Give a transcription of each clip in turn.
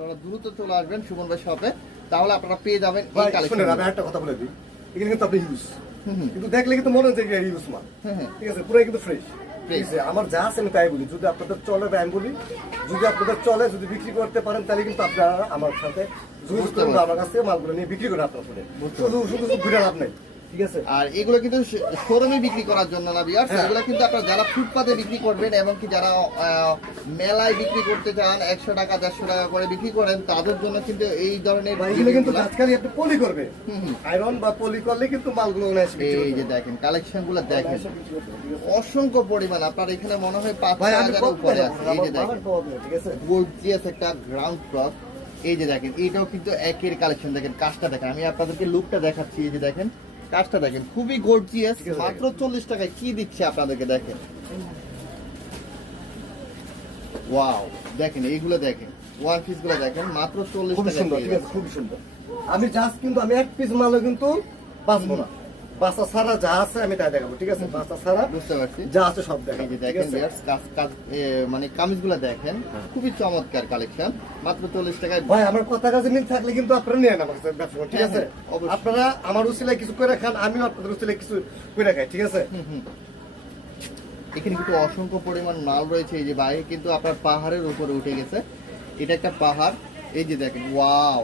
আপনারা দ্রুত চলে আসবেন সুমন ভাই শপে, তাহলে আপনারা পেয়ে যাবেন এই ভাই কালেকশন। শুনেন, আমি একটা কথা বলে দিই, এখানে কিন্তু আপনি ইউজ কিন্তু দেখলে কিন্তু মনে হচ্ছে যে ইউজ মাল, হ্যাঁ। ঠিক আছে, পুরো কিন্তু ফ্রেশ। ঠিক আছে, আমার যা আছে আমি তাই বলি, যদি আপনাদের চলে তাই আমি বলি, যদি আপনাদের চলে, যদি বিক্রি করতে পারেন তাহলে কিন্তু আপনারা আমার সাথে যোগাযোগ করুন, আমার কাছ থেকে মালগুলো নিয়ে বিক্রি করেন আপনার সাথে, শুধু শুধু ঘুরে লাভ নেই। ঠিক আছে, আর এগুলো কিন্তু শোরুমে বিক্রি করার জন্য না ভিউয়ার্স, এগুলো কিন্তু আপনারা যারা ফুটপাতে বিক্রি করবেন এবং কি যারা মেলায় বিক্রি করতে চান 100 টাকা 150 টাকা করে বিক্রি করেন, তাদের জন্য কিন্তু এই ধরনের এগুলো কিন্তু আজকাল আপনি পলি করবে, আয়রন বা পলি করলে কিন্তু মালগুলো এই যে দেখেন কালেকশনগুলো দেখেন, অসংখ্য পরিমাণ। আপনার এখানে মনে হয় 5,000 উপরে আছে। এই যে দেখেন ঠিক আছে, গর্জিয়াস একটা গ্রাউন্ড ফ্রক। এই যে দেখেন এটাও কিন্তু একের কালেকশন। দেখেন কাজটা দেখেন, আমি আপনাদেরকে লুকটা দেখাচ্ছি। এই যে দেখেন কাজটা দেখেন, খুবই গর্জিয়াস। মাত্র 40 টাকায় কি দিচ্ছে আপনাদেরকে দেখেন। ওয়াও, দেখেন এইগুলো দেখেন, ওয়ান পিস গুলো দেখেন, মাত্র 40 খুব টাকা। সুন্দর, ঠিক আছে, খুব সুন্দর। আমি জাস্ট কিন্তু আমি এক পিস মালও কিন্তু বাঁচবো না, বাসা ছাড়া যা আছে আমি তাই দেখাবো। ঠিক আছে, বাসা ছাড়া বুঝতে পারছি যা আছে সব এই দেখাবো। যে ঠিক দেখেন আছে, ভিউয়ার্স, কাজ মানে কামিজগুলো দেখেন, খুবই চমৎকার কালেকশন, মাত্র 40 টাকায়। ভাই আমার কথা কাজে মিল থাকলে কিন্তু আপনারা নিয়ে নেন আমার কাছে ব্যবসা করুন। ঠিক আছে, হ্যাঁ, অবশ্যই। আপনারা আমার উসিলায় কিছু করে খান, আমিও আপনাদের উসিলায় কিছু করে খাই। ঠিক আছে, এখানে কিন্তু অসংখ্য পরিমাণ মাল রয়েছে। এই যে বাইরে কিন্তু আপনার পাহাড়ের উপরে উঠে গেছে, এটা একটা পাহাড়। এই যে দেখেন, ওয়াও,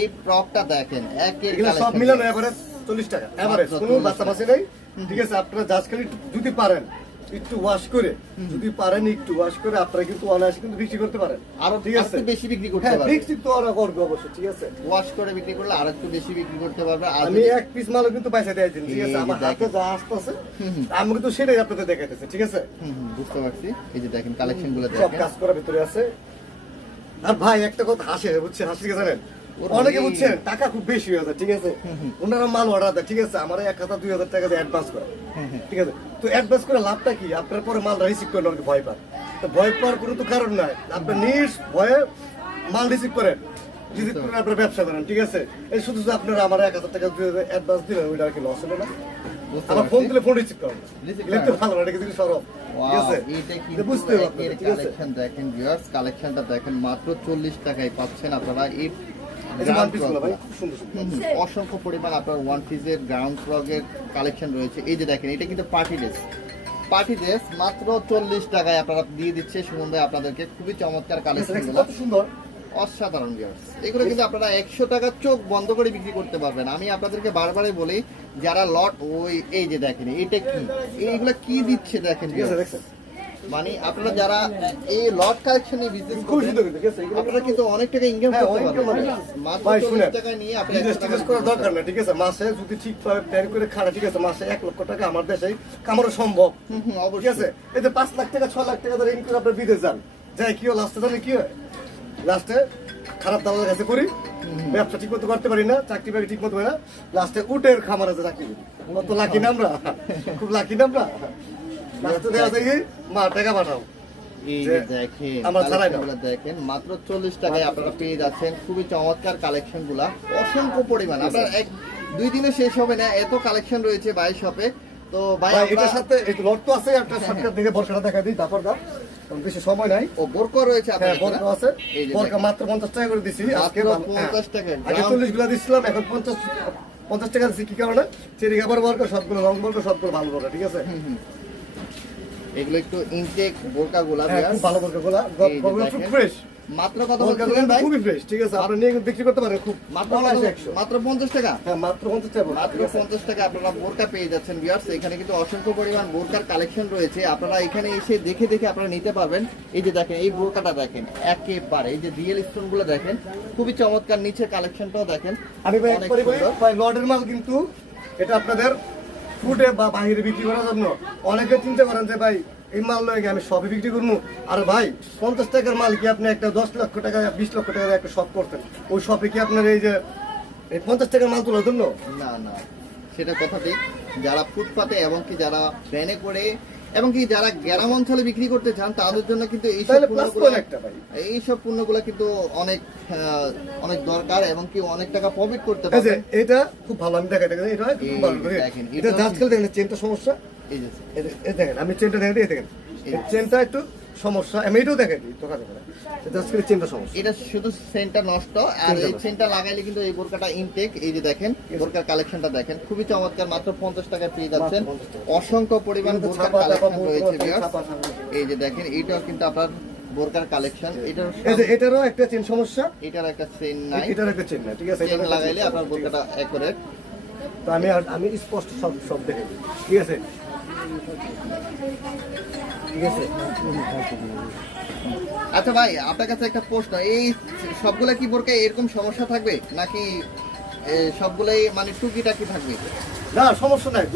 এই ফ্রকটা দেখেন, একের এগুলো সব কালেকশন। মিলানো এভারেজ 40 টাকা, এভারেজ কোনো বাচ্চাবাচ্চি নেই। ঠিক আছে, আপনারা জাস্ট খালি যদি পারেন একটু ওয়াশ করে, যদি পারেন একটু ওয়াশ করে, আপনারা কিন্তু অনায়াসে কিন্তু বিক্রি করতে পারেন। আরো ঠিক আছে, একটু বেশি বিক্রি করতে হ্যাঁ, পারবে, বিক্রি তো ওরা করবে অবশ্যই। ঠিক আছে, ওয়াশ করে বিক্রি করলে আর একটু বেশি বিক্রি করতে পারবে। আর আমি এক পিস মালও কিন্তু পয়সা দিয়ে দিন। ঠিক এই আছে, যে আমার হাতে দেখেন। যা আসতেছে আমি কিন্তু সেটাই আপনাদের দেখাইতেছি। ঠিক আছে, বুঝতে পারছি। এই যে দেখেন কালেকশন গুলো সব দেখেন, কাজ করার ভিতরে আছে। আর ভাই একটা কথা হাসে, বুঝছেন, হাসি কি জানেন, অনেকে বুঝছেন টাকা খুব বেশি হয়ে যায়। ঠিক আছে, ওনারা মাল অর্ডার দেয়। ঠিক আছে, আমার 1,000 2,000 টাকা দিয়ে অ্যাডভান্স করে। ঠিক আছে, তো অ্যাডভান্স করে লাভটা কি, আপনার পরে মালটা রিসিভ করেন, অনেকে ভয় পান। তো ভয় পাওয়ার কোনো তো কারণ নাই, আপনার নিজ ভয়ে মাল রিসিভ করেন, রিসিভ করে আপনার ব্যবসা করেন। ঠিক আছে, এই শুধু যে আপনারা আমার 1,000 টাকা 2,000 অ্যাডভান্স দিলেন, ওইটা আর কি লস হবে না? বুঝতে আমার পারছি। ফোন দিলে ফোন রিসিভ করেন, Receive এগুলো তো ভালো, এটা কিন্তু সরব। ঠিক ওয়াও, আছে, এটা এটা কিন্তু বুঝতে হবে একের আপনারা। ঠিক আছে, কালেকশন দেখেন ভিউয়ার্স, কালেকশনটা দেখেন, মাত্র 40 টাকায় পাচ্ছেন আপনারা এই এই যে ওয়ান পিসগুলো ভাই খুব সুন্দর সুন্দর। অসংখ্য পরিমাণ আপনার ওয়ান পিসের গ্রাউন্ড ফ্রকের কালেকশন রয়েছে। এই যে দেখেন, এটা কিন্তু পার্টি ড্রেস মাত্র 40 টাকায় আপনারা দিয়ে দিচ্ছে সুমন ভাই আপনাদেরকে। খুবই চমৎকার কালেকশনগুলো, কত সুন্দর, অসাধারণ ভিউয়ার্স। এগুলো কিন্তু আপনারা 100 টাকা চোখ বন্ধ করে বিক্রি করতে পারবেন। আমি আপনাদেরকে বারবারই বলি, যারা লট ওই এই যে দেখেন এটা কি, এইগুলো কি দিচ্ছে দেখেন ঠিক আছে, viewers। দেখছেন মানে আপনারা যারা এই লট কালেকশনে বিজনেস খুব করেন, সুন্দর কিন্তু। ঠিক আছে, এগুলো আপনারা কিন্তু অনেক টাকা ইনকাম হ্যাঁ, করতে অনেক পারবেন। টাকা মাত্র ভাই 40 শুনেন, টাকা নিয়ে আপনি বিজনেস 100 টাকা টিজনেস করার দরকার না। ঠিক আছে, মাসে যদি ঠিকভাবে প্ল্যান করে খানা, ঠিক আছে, মাসে 1 লক্ষ টাকা আমার দেশে কামানো সম্ভব। ঠিক অবশ্যই আছে, এই যে 5 লাখ টাকা 6 লাখ টাকা ধরে ইনকাম আপনার বিদেশ যান, যাই কি হয় লাস্টে, জানে কি হয়, লাস্টে খারাপ দালালের কাছে করি, ব্যবসা ঠিক মতো করতে পারি না, চাকরি বাকরি ঠিক মতো হয় না, লাস্টে উটের খামার আছে চাকরি করি। কত লাকি না আমরা, খুব লাকি না আমরা। লাস্টে দেখা যায় কি, মা টাকা পাঠাও, এই যে যে দেখেন আমরা ছাড়াই না। কালেকশনগুলো দেখেন, মাত্র 40 টাকায় আপনারা পেয়ে যাচ্ছেন খুবই চমৎকার কালেকশনগুলা, অসংখ্য পরিমাণ। আপনার 1-2 দিনে শেষ হবে না, এত কালেকশন রয়েছে ভাই শপে। তো ভাই ভাই আমরা এটার সাথে এই লট তো আছে, একটা শর্টকাট দেখে বর্ষাটা দেখা দিই, তারপর দা, কারণ বেশি সময় নাই। ও বোরকা রয়েছে হ্যাঁ, আপনার বরকা আছে, এই যে বরকা দেখেন, মাত্র 50 টাকা করে দিছি আজকে। মাত্র 50 টাকা। আগে 40 গুলা দিছিলাম, এখন 50 টাকা দিছি। কি কারণে, চেরি খাবার বরকা সবগুলো রং বরকা, সবগুলো ভালো বরকা। ঠিক আছে, এগুলো একটু ইনটেক বোরকাগুলা হ্যাঁ, খুব ভালো বরকা গুলা, এই যে বরকা খুব দেখেন। ফ্রেশ, মাত্র কত বরকা বলছিলেন ভাই? খুবই ফ্রেশ। ঠিক আছে, আপনি নিয়ে বিক্রি করতে পারেন খুব মাত্র অনায়াসে 100। মাত্র 50 টাকা। হ্যাঁ, মাত্র 50 টাকা বরকা। মাত্র 50 টাকা আপনারা বোরকা পেয়ে যাচ্ছেন ভিউয়ার্স। এখানে কিন্তু অসংখ্য পরিমাণ বোরকার কালেকশন রয়েছে, আপনারা এখানে এসে দেখে দেখে আপনারা নিতে পারবেন। এই যে দেখেন, এই বোরকাটা দেখেন, একেবারে এই যে রিয়েল স্টোন গুলো দেখেন, খুবই চমৎকার। নিচের কালেকশনটাও দেখেন, আমি ভাই অনেক একবারই বলি, সুন্দর। ভাই লটের মাল কিন্তু এটা আপনাদের ফুটে বা বাহিরে বিক্রি করার জন্য। অনেকে চিন্তা করেন যে ভাই এই মাল লয়ে আমি সবই বিক্রি করবো, আর ভাই 50 টাকার মাল কি আপনি একটা 10 লক্ষ টাকা 20 লক্ষ টাকা একটা শপ করতেন, ওই শপে কি আপনার এই যে এই 50 টাকার মাল তোলার জন্য? না না, সেটা কথা ঠিক। যারা ফুটপাতে এবং কি যারা ভ্যানে করে এবং কি যারা গ্রাম অঞ্চলে বিক্রি করতে চান, তাদের জন্য কিন্তু এইসব তাহলে প্লাস পণ্যগুলো, পয়েন্ট একটা ভাই। এইসব পণ্যগুলো কিন্তু অনেক অনেক দরকার এবং কি অনেক টাকা প্রফিট করতে এই যে পারবেন। এটা খুব ভালো, আমি দেখাই দেখেন, এটা হয় খুব ভালো করে। দেখেন, এটা এটাও জাস্ট খেলে দেখেন চেনটা সমস্যা, এই যে এই দেখেন আমি চেনটা দেখেন, এই দেখেন এই চেনটা একটু সমস্যা আমি এটাও দেখাই দিই তো কাজে করে এটা আজকে চেনটা সমস্যা এটা শুধু সেন্টটা নষ্ট, আর এই সেন্টটা লাগাইলে কিন্তু এই বোরকাটা ইনটেক। এই যে দেখেন বোরকার কালেকশনটা দেখেন, খুবই চমৎকার, মাত্র 50 টাকায় পেয়ে যাচ্ছেন। অসংখ্য পরিমাণ বোরকার কালেকশন রয়েছে ভিউয়ার্স। এই যে দেখেন এইটাও কিন্তু আপনার বোরকার কালেকশন। এটারও একটা চেন সমস্যা, এটার একটা চেন নাই, এটার একটা চেন নাই, ঠিক আছে? চেন লাগাইলে আপনার বোরকাটা অ্যাকুরেট। তো আমি স্পষ্ট সব দেখে দিই, ঠিক আছে? ঠিক আছে। আচ্ছা ভাই, আপনার কাছে একটা প্রশ্ন, এই সবগুলা কি বোরকা এরকম সমস্যা থাকবে নাকি সবগুলাই মানে টুকিটাকি থাকবে? না সমস্যা নাই,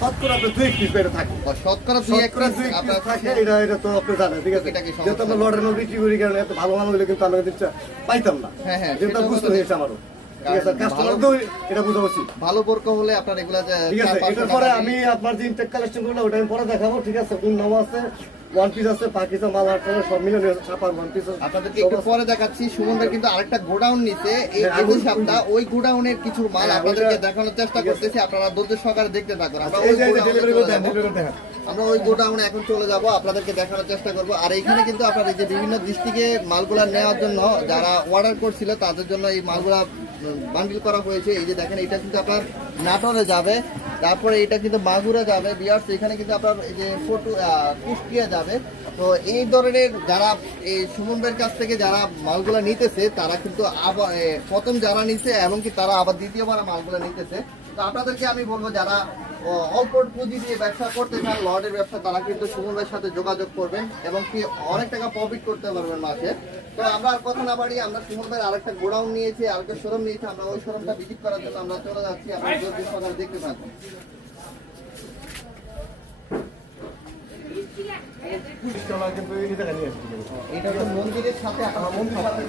শতকরা আপনার 2 পিস বেড়ে থাকে, শতকরা 2-1 পিস আপনার থাকে। এটা তো আপনি জানেন, ঠিক আছে? এটাকে যেহেতু আমরা লটারি নোট বিক্রি করি, কারণে এত ভালো ভালো হলে কিন্তু আমরা জিনিসটা পাইতাম না। হ্যাঁ হ্যাঁ, যেটা বুঝতে হয়েছে আমারও, ঠিক আছে? কাস্টমারকেও এটা বোঝা উচিত। ভালো বোরকা হলে আপনার এগুলা ঠিক আছে। এটার পরে আমি আপনার যে ইনটেক কালেকশন গুলো ওটা আমি পরে দেখাবো, ঠিক আছে? কোন নাম আছে, ওয়ান পিস আছে, পাকিস্তান মাল আছে, সব মিলে ছাপার ওয়ান পিস আছে। আপনাদেরকে একটু পরে দেখাচ্ছি। সুমন ভাই কিন্তু আরেকটা গোডাউন নিছে এই সপ্তাহ, ওই গোডাউনের কিছু মাল আপনাদেরকে দেখানোর চেষ্টা করতেছি। আপনারা ধৈর্য সহকারে দেখতে থাকুন। আমরা ওই আমরা ওই গোডাউনে এখন চলে যাব, আপনাদেরকে দেখানোর চেষ্টা করব। আর এখানে কিন্তু আপনার এই যে বিভিন্ন ডিস্ট্রিক্টে মালগুলা নেওয়ার জন্য যারা অর্ডার করছিল তাদের জন্য এই মালগুলা বান্ডিল করা হয়েছে। এই যে দেখেন এটা কিন্তু আপনার নাটোরে যাবে, তারপরে এটা কিন্তু মাগুরা যাবে ভিউয়ার্স, এখানে কিন্তু আপনার এই যে কুষ্টিয়া যাবে। তো এই ধরনের যারা এই সুমন ভাইয়ের কাছ থেকে যারা মালগুলা নিতেছে তারা কিন্তু আবার প্রথম যারা নিচ্ছে এমনকি তারা আবার দ্বিতীয়বার মালগুলা নিতেছে। তো আপনাদেরকে আমি বলবো যারা অল্প পুঁজি দিয়ে ব্যবসা করতে চান, লটের ব্যবসা, তারা কিন্তু সুমন ভাইয়ের সাথে যোগাযোগ করবেন এবং কি অনেক টাকা প্রফিট করতে পারবেন মাসে। তো আমরা আর কথা না বাড়িয়ে আমরা সুমন ভাইয়ের আরেকটা গোডাউন নিয়েছি, আরেকটা শোরুম নিয়েছি, আমরা ওই শোরুমটা ভিজিট করার জন্য আমরা চলে যাচ্ছি। আপনারা যদি সকালে দেখতে থাকুন। কিন্তু এই জায়গায় নিয়ে আসছি, এটা তো মন্দিরের সাথে আপনার মন্দির সাথে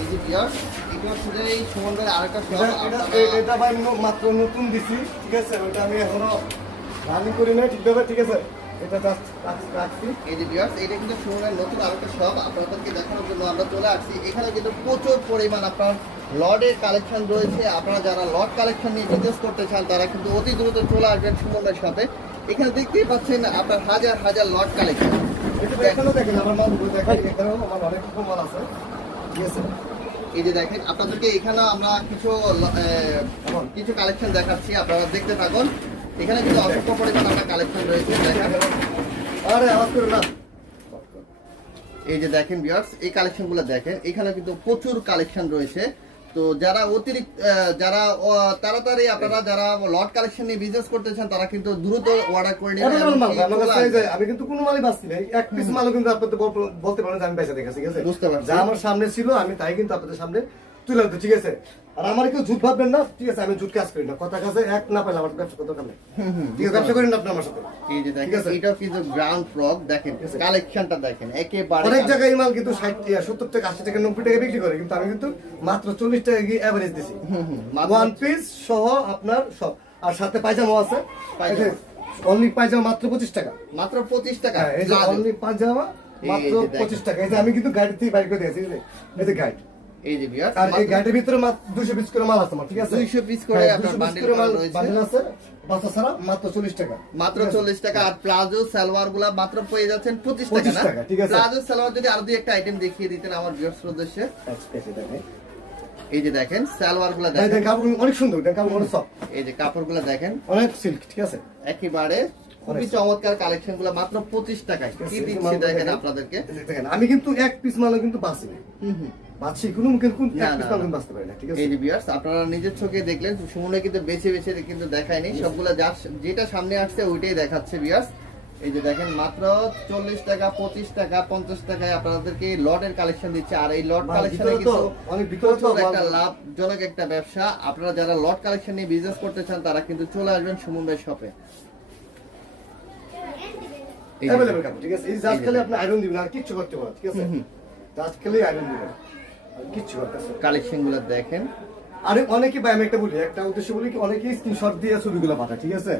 এই যে ভিউয়ার্স, এটা হচ্ছে যে এই সুমন ভাইয়ের আরেকটা শপ। এটা ভাই মাত্র নতুন দিছি, ঠিক আছে? ওটা আমি এখনো রানিং করি নাই ঠিকভাবে, ঠিক আছে? এটা জাস্ট রাখছি। এই যে ভিউয়ার্স, এটা কিন্তু সুমন ভাইয়ের নতুন আরেকটা শপ আপনাদেরকে দেখানোর জন্য আমরা চলে আসছি। এখানে কিন্তু প্রচুর পরিমাণ আপনার লটের কালেকশন রয়েছে। আপনারা যারা লট কালেকশন নিয়ে বিজনেস করতে চান তারা কিন্তু অতি দ্রুত চলে আসবেন সুমন ভাইয়ের শপে। এখানে দেখতেই পাচ্ছেন আপনার হাজার হাজার লট কালেকশন। এটা এখনো দেখেন আমার মালগুলো দেখাই, এখানেও আমার অনেক রকম মাল আছে, ঠিক আছে? এই যে দেখেন আপনাদেরকে এখানে আমরা কিছু কালেকশন দেখাচ্ছি, আপনারা দেখতে থাকুন। এখানে কিন্তু অসংখ্য পরিমাণ আপনার কালেকশন রয়েছে দেখেন। আরে আওয়াজ করে না। এই যে দেখেন ভিউয়ার্স, এই কালেকশনগুলো দেখেন, এখানে কিন্তু প্রচুর কালেকশন রয়েছে। তো যারা অতিরিক্ত তাড়াতাড়ি আপনারা যারা লট কালেকশন নিয়ে বিজনেস করতে চান তারা কিন্তু দ্রুত অর্ডার করে নেবেন। আমি কিন্তু কোনো মালই বাঁচছি নাই, এক পিস মালও কিন্তু আপনাদের বলতে পারেন যে আমি পয়সা দেখেছি, ঠিক আছে? বুঝতে পারছি। যা আমার সামনে ছিল আমি তাই কিন্তু আপনাদের সামনে তুলে আনতে, ঠিক আছে? আর আমার কেউ ঝুট ভাববেন না, ঠিক আছে? আমি ঝুট কাজ করি না, কথা কাছে এক না পাইলে আমার ব্যবসা দরকার নেই, ঠিক আছে? ব্যবসা করেন না আপনি আমার সাথে। এই যে দেখেন এটাও কিন্তু গ্রাউন্ড ফ্রক, দেখেন কালেকশনটা দেখেন একেবারে। অনেক জায়গায় এই মাল কিন্তু 70 টাকা 80 টাকা 90 টাকা বিক্রি করে, কিন্তু আমি কিন্তু মাত্র 40 টাকা কি এভারেজ দিছি। ওয়ান পিস সহ আপনার সব, আর সাথে পায়জামা আছে, অনলি পায়জামা মাত্র 25 টাকা, মাত্র 25 টাকা। এই যে অনলি পায়জামা মাত্র 25 টাকা। এই যে আমি কিন্তু গাড়ি থেকে বাইরে করে দিয়েছি, এই যে গাইড। এই যে ভিউয়ার্স, আর এই গাড়ির ভিতরে মাত্র 200 পিস করে মাল আছে আমার, ঠিক আছে? 200 পিস করে আপনার 200 পিস বান্ডিল করে করা মাল রয়েছে। বান্ডিল আছে, বাচ্চা ছাড়া মাত্র 40 টাকা, মাত্র 40 টাকা। আর প্লাজো সালোয়ার গুলা মাত্র পেয়ে যাচ্ছেন 25 টাকা 25 না? টাকা, ঠিক আছে? প্লাজো সালোয়ার যদি আরো দুই একটা আইটেম দেখিয়ে দিতেন আমার ভিউয়ার্স উদ্দেশ্যে। এই যে দেখেন সালোয়ার গুলা দেখেন, দেখেন কাপড় অনেক সুন্দর, দেখেন কাপড় অনেক সফট, এই যে কাপড় গুলা দেখেন অনেক সিল্ক, ঠিক আছে? একেবারে খুবই চমৎকার কালেকশন গুলা মাত্র 25 টাকায় কি দিচ্ছি দেখেন আপনাদেরকে। দেখেন আমি কিন্তু এক পিস মালও কিন্তু বাঁচি না, বাঁচি কোনো মুখের কোন না, এক পিস না, মাল না। কিন্তু বাঁচতে পারি না, ঠিক আছে? এই যে ভিউয়ার্স, আপনারা নিজের চোখে দেখলেন সুমনে কিন্তু বেছে বেছে কিন্তু দেখায়নি, সবগুলা যেটা সামনে আসছে ওইটাই দেখাচ্ছে ভিউয়ার্স। এই যে দেখেন মাত্র 40 টাকা 25 টাকা 50 টাকায় আপনাদেরকে লটের কালেকশন দিচ্ছে। আর এই লট কালেকশনে কিন্তু অনেক ভিতরে তো প্রচুর একটা লাভজনক একটা ব্যবসা। আপনারা যারা লট কালেকশন নিয়ে বিজনেস করতে চান তারা কিন্তু চলে আসবেন সুমন ভাই শপে। अवेलेबल কাপড়, ঠিক আছে? এই জাস্ট খালি আপনি আয়রন দিবেন আর কিচ্ছু করতে পারেন, ঠিক আছে? জাস্ট খালি আয়রন দিবেন আর কিচ্ছু করতে হবে না। কালেকশন গুলো দেখেন। আরে অনেকে ভাই আমি একটা বলি, একটা উদ্দেশ্য বলি কি, অনেকে স্ক্রিনশট দিয়ে ছবিগুলো পাঠায়, ঠিক আছে?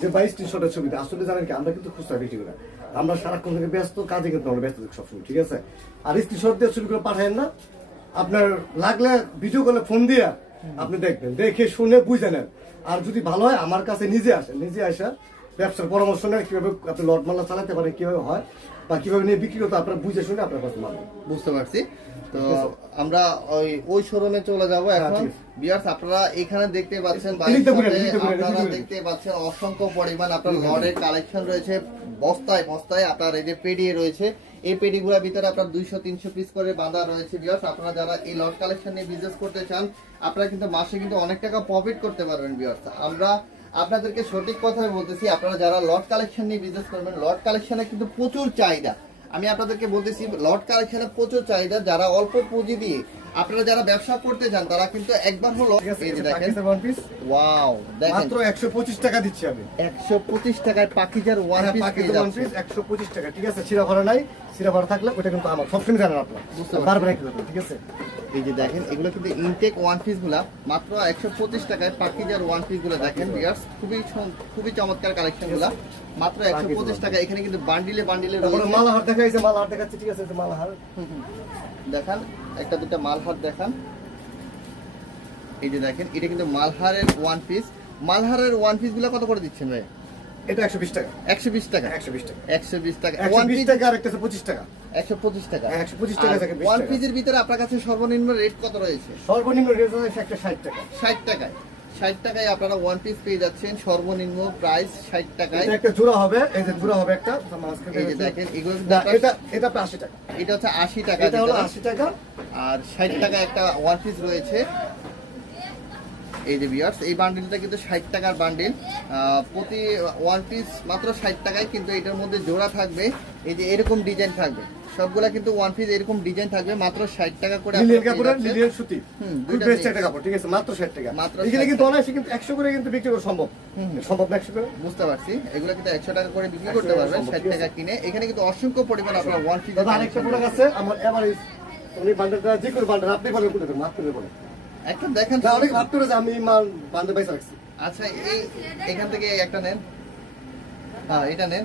যে ভাই স্ক্রিনশটের ছবি দেয়। আসলে জানেন কি, আমরা কিন্তু খুচরা বিক্রি করি না, আমরা সারাক্ষণ থেকে ব্যস্ত কাজে, কিন্তু আমরা ব্যস্ত থাকি সবসময়, ঠিক আছে? আর স্ক্রিনশট দিয়ে ছবিগুলো পাঠায়েন না, আপনার লাগলে ভিডিও কলে ফোন দিয়ে আপনি দেখবেন, দেখে শুনে বুঝে নেন। আর যদি ভালো হয় আমার কাছে নিজে আসেন, নিজে আসা ব্যবসার পরামর্শ নেন, কিভাবে আপনি লট মাল্লা চালাতে পারেন, কিভাবে হয় বা কিভাবে নিয়ে বিক্রি করতে আপনারা বুঝে শুনে আপনার কাছে মাল বুঝতে পারছি। তো আমরা ওই শোরুমে চলে যাব এখন। ঠিক আছে। ভিউয়ার্স, আপনারা এখানে দেখতে পাচ্ছেন দিতে পারেন, বাইরে দিতে পারেন, আপনারা দিতে পারেন। দেখতে পাচ্ছেন অসংখ্য পরিমাণ আপনার লটের কালেকশন রয়েছে বস্তায় বস্তায়। আপনার এই যে পেডি রয়েছে, এই পেডিগুলোর ভিতরে আপনার 200-300 পিস করে বাঁধা রয়েছে। ভিউয়ার্স, আপনারা যারা এই লট কালেকশন নিয়ে বিজনেস করতে চান, আপনারা কিন্তু মাসে কিন্তু অনেক টাকা প্রফিট করতে পারবেন। ভিউয়ার্স, আমরা আপনাদেরকে সঠিক কথাই বলতেছি, আপনারা যারা লট কালেকশন নিয়ে বিজনেস করবেন, লট কালেকশনে কিন্তু প্রচুর চাহিদা। আমি আপনাদেরকে বলতেছি লট কালেকশনে প্রচুর চাহিদা। যারা অল্প পুঁজি দিয়ে আপনারা যারা ব্যবসা করতে চান, তারা কিন্তু একবার হলো এই যে দেখেন, ওয়াও, দেখেন মাত্র 125 টাকা দিচ্ছি আমি। 125 টাকায় পাকিজার ওয়ান পিস পেয়ে ওয়ান যাচ্ছে। পিস 125 টাকা, ঠিক আছে। সিরা ভরা নাই, সিরা ভরা থাকলে ওটা কিন্তু আমার, সবসময় জানেন আপনারা, বুঝতে পারছি। বারবার একই কথা, ঠিক আছে। এই যে দেখেন, এগুলো কিন্তু ইনটেক ওয়ান পিস গুলা মাত্র 125 টাকায় পাকিজার ওয়ান পিস গুলো দেখেন। ভিউয়ার্স, খুবই চমৎকার কালেকশন গুলা, মাত্র 125 টাকা। এখানে কিন্তু বান্ডিলে বান্ডিলে তারপরে রয়েছে। মালাহার দেখাইছে, মালাহার দেখাচ্ছে, ঠিক আছে, মালাহার। দেখান একটা দুটা মালহার দেখান। এই যে দেখেন, এটা কিন্তু মালহারের ওয়ান পিস। মালহারের ওয়ান পিস গুলো কত করে দিচ্ছেন ভাই? এটা 120 টাকা, 120 টাকা। 120 টাকা, 120 টাকা ওয়ান 120 পিস। টাকা, আর একটা 25 টাকা, 125 টাকা। 125 টাকা থেকে 20 ওয়ান টাকা। পিসের ভিতরে আপনার কাছে সর্বনিম্ন রেট কত রয়েছে? সর্বনিম্ন রেট হচ্ছে একটা 60 টাকা। 60 টাকায়। 60 টাকায় আপনারা ওয়ান পিস পেয়ে যাচ্ছেন, সর্বনিম্ন প্রাইস 60 টাকায়। এটা একটা জোড়া হবে, এই যে জোড়া হবে একটা, মাঝখানে এই যে হচ্ছে- দেখেন, এগুলো না, কিন্তু আপনার- এটা আপনার 80 টাকা, এটা হচ্ছে 80 টাকা, এটা হলো 80 টাকা। আর 60 টাকা একটা ওয়ান পিস রয়েছে। এই যে ভিউয়ার্স, এই বান্ডিলটা কিন্তু 60 টাকার বান্ডিল। প্রতি ওয়ান পিস মাত্র 60 টাকায়, কিন্তু এটার মধ্যে জোড়া থাকবে, এই যে এরকম ডিজাইন থাকবে। সবগুলা কিন্তু ওয়ান পিস এরকম ডিজাইন থাকবে, মাত্র 60 টাকা করে লিলিয়ান আপনারা পেয়ে কাপড়ের, যাচ্ছেন। লিলিয়ান সুতি, হুম, খুব দুইটা বেস্ট mix। একটা কাপড়, ঠিক আছে, মাত্র 60 টাকা। মাত্র এখানে 60 কিন্তু অনায়াসে কিন্তু 100 করে কিন্তু বিক্রি করা সম্ভব। সম্ভব না 100 করে? বুঝতে পারছি, এগুলো কিন্তু 100 টাকা করে বিক্রি 100 করতে পারবেন, সম্ভব, 60 ঠিক টাকা আছে। কিনে। এখানে কিন্তু অসংখ্য পরিমাণ আপনার ওয়ান পিস। দাদা আরেকটা প্রোডাক্ট আছে আমার এভারেজ, উনি বান্ডেলটা যে কোনো বান্ডেল আপনি ভালো করে দেবেন, মাত্র বলে। একটা দেখেন। না, অনেক ভাবতে যে আমি মাল বান্ডেল পয়সা রাখছি। আচ্ছা, এখান থেকে একটা নেন। হ্যাঁ, এটা নেন।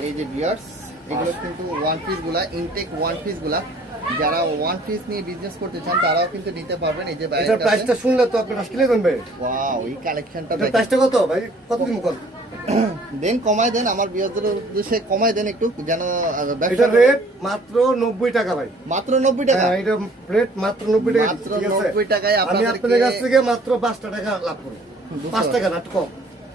এই যে ভিউয়ার্স, এগুলো কিন্তু ওয়ান পিস গুলা, ইনটেক ওয়ান পিস গুলা। যারা ওয়ান পিস নিয়ে বিজনেস করতে চান, তারাও কিন্তু নিতে পারবেন। এই যে এটার প্রাইসটা শুনলে তো আপনি হাসকিলে দেবেন। ওয়াও, এই কালেকশনটা এটার প্রাইসটা কত ভাই? কত দিন কত? দেন, কমায় দেন, আমার বিয়ারদের উদ্দেশ্যে কমায় দেন একটু, যেন ব্যবসা। এটার রেট মাত্র 90 টাকা ভাই। মাত্র 90 টাকা। হ্যাঁ, এটা রেট মাত্র 90 টাকা, মাত্র ঠিক আছে। 90 টাকায় আমি আপনাদেরকে- আপনাদের কাছ থেকে মাত্র 5 টাকা লাভ করব। 5 টাকা না, একটু কম।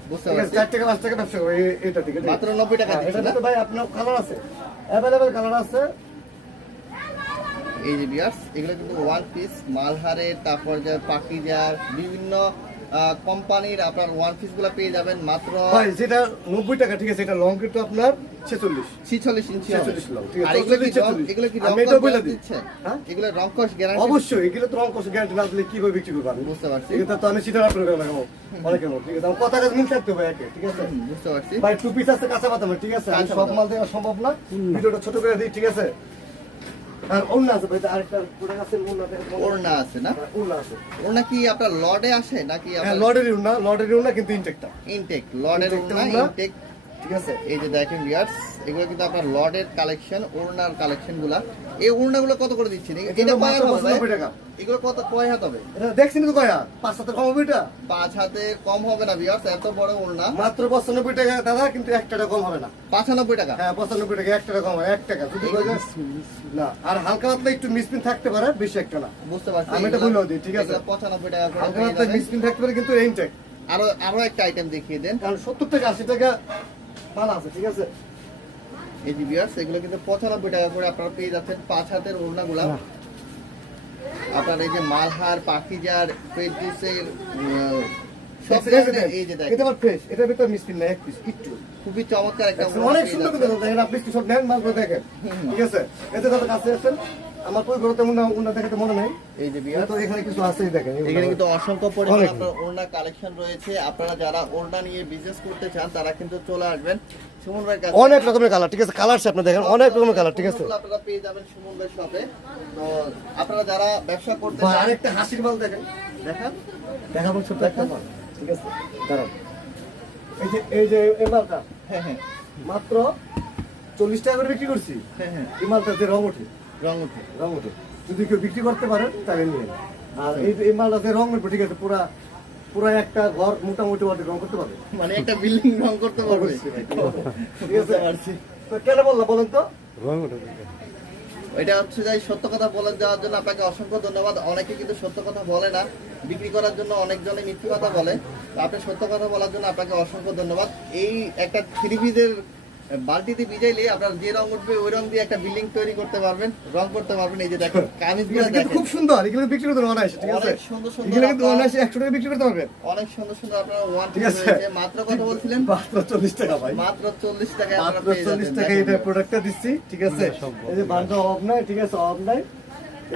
বুঝতে ঠিক আছে, পারছি। 4 টাকা 5 টাকা ব্যবসা করব এটা, ঠিক আছে। মাত্র 90 টাকা হ্যাঁ, দিচ্ছেন এটাতে না? তো ভাই আপনার কালার আছে, अवेलेबल কালার আছে। এই যে ভিউয়ার্স, এগুলো কিন্তু ওয়ান পিস মালহারের, তারপর যে পাকিজার, বিভিন্ন কোম্পানির আপনার ওয়ান পিস গুলো পেয়ে যাবেন মাত্র ভাই যেটা 90 টাকা, ঠিক আছে, এটা লং কিন্তু আপনার 46 46 ইঞ্চি হবে। 46 লং, ঠিক আছে। আর এগুলো কি 46, এগুলো কি আমি রং এটা কস বলে দিই। দিচ্ছে? হ্যাঁ? এগুলো রং কস গ্যারান্টি? অবশ্যই, এগুলো তো রং কষ্ট গ্যারান্টি না দিলে কিভাবে বিক্রি করবো আমি? বুঝতে পারছি। এটা তো আমি সিটার আপনার করে লাগাবো অনেকের মতো, ঠিক আছে। আমার কথা কাজ মিল থাকতে হবে একে, ঠিক আছে। বুঝতে পারছি। ভাই টু পিস আছে কাঁচা পাতা, ঠিক আছে। আমি কাঁচা সব বাদাম। মাল দেওয়া সম্ভব না, ভিডিওটা ছোট করে দিই, ঠিক আছে। আর অন্য আছে ভাই, আরেকটা প্রোডাক্ট আছে, ওড়না আছে না? অন্য আছে। ওড়না কি আপনার লর্ডে আসে নাকি হ্যাঁ, লর্ডের উন্না, লর্ডের উন্না কিন্তু ইনটেকটা, ইনটেক? লর্ডের Intake ওড়না, ওড়না। ইনটেক। ঠিক আছে। এই যে দেখেন ভিউয়ার্স, এগুলো কিন্তু আপনার লর্ডের কালেকশন, ওড়নার কালেকশন গুলা। এই ওড়নাগুলো কত করে দিচ্ছেন? এটা এটা কয় মাত্র হাত হবে ভাই? 95 টাকা। এগুলো কত, কয় হাত হবে? এটা দেখছেন তো কয়া 5 কম হবে এটা? 5 হাতের কম হবে না ভিউয়ার্স, এত বড় ওড়না। মাত্র 95 টাকা দাদা, কিন্তু 1 টাকা কম হবে না। 95 টাকা। হ্যাঁ, 95 টাকা, 1 টাকা কম হবে, 1 টাকা যদি কয় যে- না, আর হালকা পাতলা একটু মিসপিন থাকতে পারে, বেশি একটা না। বুঝতে পারছি। আমি এটা বলেও দিই, ঠিক আছে। এগুলো 95 টাকা করে হালকা পেয়ে পাতলা যাবেন। মিসপিন থাকতে পারে, কিন্তু ইনটেক। আরো একটা আইটেম দেখিয়ে দেন। কারণ 70 টাকা 80 টাকা মাল আছে, ঠিক আছে। এই যে ভিউয়ার্স, এগুলো কিন্তু 95 টাকা করে আপনারা পেয়ে যাচ্ছেন 5 হাতের ওড়নাগুলা। আপনার এই যে মালহার, পাখিজার, পেন্টিসের সব ধরনের, এই যে দেখেন, এটা আবার ফ্রেশ, এটার ভিতর মিসপিন না, এক পিস একটু। খুবই চমৎকার একটা ওড়না অনেক পেয়ে সুন্দর যাচ্ছেন। কিন্তু দেখেন, আপনি স্ক্রিনশট নেন, মাল করে দেখেন, ঠিক আছে। এতে দাদা কাছে আছেন, আমার কই ঘরে তেমন উন্না দেখাতে মনে নাই। এই যে ভিউয়ার্স, তো এখানে কিছু আছেই দেখেন, এখানে কিন্তু অসংখ্য পরিমাণ অনেক। আপনার ওড়না কালেকশন রয়েছে। আপনারা যারা ওড়না নিয়ে বিজনেস করতে চান, তারা কিন্তু চলে আসবেন সুমন ভাইয়ের কাছে। অনেক রকমের কালার, ঠিক আছে। কালার আপনি দেখেন, অনেক রকমের কালার, ঠিক আছে। ওড়নাগুলো আপনারা পেয়ে যাবেন সুমন ভাইয়ের শপে। তো আপনারা যারা ব্যবসা করতে বা চান, আরেকটা হাসির মাল দেখেন, দেখেন। দেখাবো ছোট্ট একটা মাল, ঠিক আছে। দাঁড়ান, এই যে এই মালটা হ্যাঁ হ্যাঁ মাত্র 40 টাকা করে বিক্রি করছি। হ্যাঁ হ্যাঁ, এই মালটাতে রং ওঠে, রং উঠে। রং ওঠে। যদি কেউ বিক্রি করতে পারেন তাহলে নিয়ে। আর এই মালটা যে রং উঠবে ঠিক আছে, পুরা পুরা একটা ঘর মোটামুটি অর্ধেক রং করতে পারবে, মানে একটা বিল্ডিং রং করতে পারবে। অবশ্যই ভাই, ঠিক আছে? বুঝতে পারছি। তো কেন বললাম বলেন তো? এটা হচ্ছে যাই সত্য কথা বলে দেওয়ার জন্য আপনাকে অসংখ্য ধন্যবাদ। অনেকে কিন্তু সত্য কথা বলে না, বিক্রি করার জন্য অনেকজনে মিথ্যে কথা বলে। তো আপনি সত্য কথা বলার জন্য আপনাকে অসংখ্য ধন্যবাদ। এই একটা 3 পিসের বালতিতে ভিজাইলে আপনার যে রং উঠবে ওই রং দিয়ে একটা বিল্ডিং তৈরি করতে পারবেন, রং করতে পারবেন। এই যে দেখেন কামিজগুলো এটা কিন্তু দেখেন, খুব সুন্দর, এগুলো বিক্রি করতে অনায়াসে, ঠিক আছে? অনেক সুন্দর সুন্দর এগুলো কিন্তু আপনার- অনায়াসে 100 টাকা বিক্রি করতে পারবেন। অনেক সুন্দর সুন্দর আপনার ওয়ান ঠিক পিস আছে। রয়েছে। মাত্র কত বলছিলেন? মাত্র 40 টাকা ভাই, মাত্র 40 টাকায় আপনারা মাত্র পেয়ে 40 যাচ্ছেন। টাকা দেখেন এটা ভাই। প্রোডাক্টটা দিচ্ছি, ঠিক আছে? এই যে বান্ডা অফ নাই, ঠিক আছে, অফ নাই।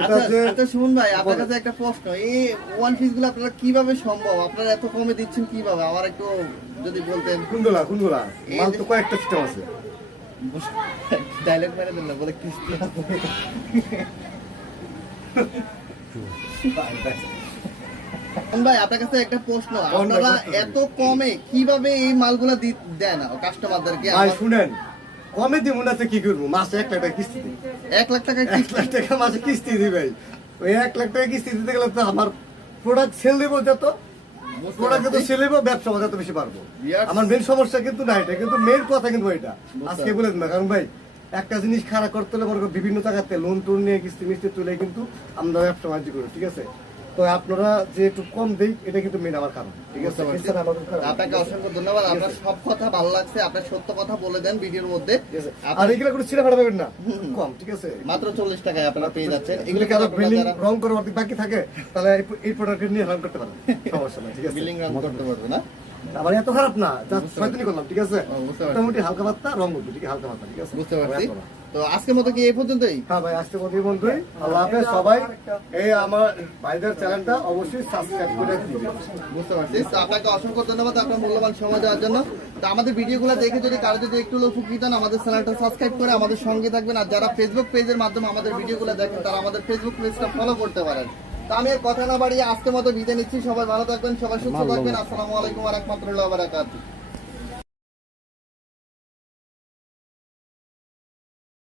এটা আচ্ছা যে আচ্ছা শুনুন ভাই, আপনার বলেন। কাছে একটা প্রশ্ন, এই ওয়ান পিস গুলো আপনারা কিভাবে সম্ভব? আপনারা এত কমে দিচ্ছেন কিভাবে? আমার একটু যদি বলতেন। কোনগুলা এই মাল যে- তো কয়েকটা সিস্টেম আছে। ডায়লগ মেরে দেন না, বলে কিস্তি আছে। শুনুন ভাই, আপনার কাছে একটা প্রশ্ন, আপনারা এত কমে কিভাবে এই মালগুলা দেন কাস্টমারদেরকে? ভাই শুনেন, কমে দিব না তো কি করবো, মাসে 1 লাখ টাকা কিস্তি দিই। 1 লাখ টাকা 1 লাখ টাকা মাসে কিস্তি দিই ভাই। ওই 1 লাখ টাকা কিস্তি দিতে গেলে তো আমার প্রোডাক্ট সেল দেবো যত, প্রোডাক্ট যত সেল দেবো, ব্যবসা যত বেশি পারবো। Yes. আমার মেন সমস্যা কিন্তু না এটা, কিন্তু মেন কথা কিন্তু এটা আজকে বলে দিন না। কারণ ভাই একটা জিনিস খারাপ করতে হলে মনে করো বিভিন্ন জায়গাতে লোন টোন নিয়ে কিস্তি মিস্তি তুলে কিন্তু আমরা ব্যবসা বাণিজ্য করি, ঠিক আছে? তো আপনারা যে একটু কম দেই এটা কিন্তু মেন আমার কারণ, ঠিক আছে? এছাড়া আমার কোনো কারণ নেই। আপনাকে অসংখ্য ধন্যবাদ। আপনার সব কথা ভালো লাগছে, আপনার সত্য কথা বলে দেন ভিডিওর মধ্যে। ঠিক আছে? আর আপনি এগুলো কোনো ছিঁড়ে ফাটা পাবেন না, কম, ঠিক আছে? মাত্র 40 টাকায় আপনারা পেয়ে যাচ্ছেন। এগুলো কি আরো আপনারা বিল্ডিং যারা রং করে অর্ধেক বাকি থাকে তাহলে এই প্রোডাক্ট নিয়ে রান করতে পারেন, সমস্যা নাই, ঠিক আছে? বিল্ডিং রান করতে পারবে না। আবার এত খারাপ না, জাস্ট 6 দিনই করলাম, ঠিক আছে? বুঝতে পারছি। মোটামুটি হালকা পাতলা রং উঠবে, ঠিক আছে? হালকা পাতলা, ঠিক আছে? বুঝতে পারছি। এত না। তো আজকের মতো কি এই পর্যন্তই? হ্যাঁ ভাই, আজকে প্রতি বন্ধুই আল্লাহ হাফেজ সবাই। এই আমার ভাইদের চ্যানেলটা অবশ্যই সাবস্ক্রাইব করে দিবেন। বুঝতে পারছি। তো আপনাকে অসংখ্য ধন্যবাদ আপনার মূল্যবান সময় দেওয়ার জন্য। তো আমাদের ভিডিওগুলো দেখে যদি কারো যদি একটু উপকৃত হন, আমাদের চ্যানেলটা সাবস্ক্রাইব করে আমাদের সঙ্গে থাকবেন। আর যারা ফেসবুক পেজের মাধ্যমে আমাদের ভিডিওগুলো দেখেন তারা আমাদের ফেসবুক পেজটা ফলো করতে পারেন। তো আমি আর কথা না বাড়িয়ে আজকের মতো বিদায় নিচ্ছি। সবাই ভালো থাকবেন, সবাই সুস্থ থাকবেন। আসসালামু আলাইকুম ওয়া রাহমাতুল্লাহি ওয়া বারাকাতুহু।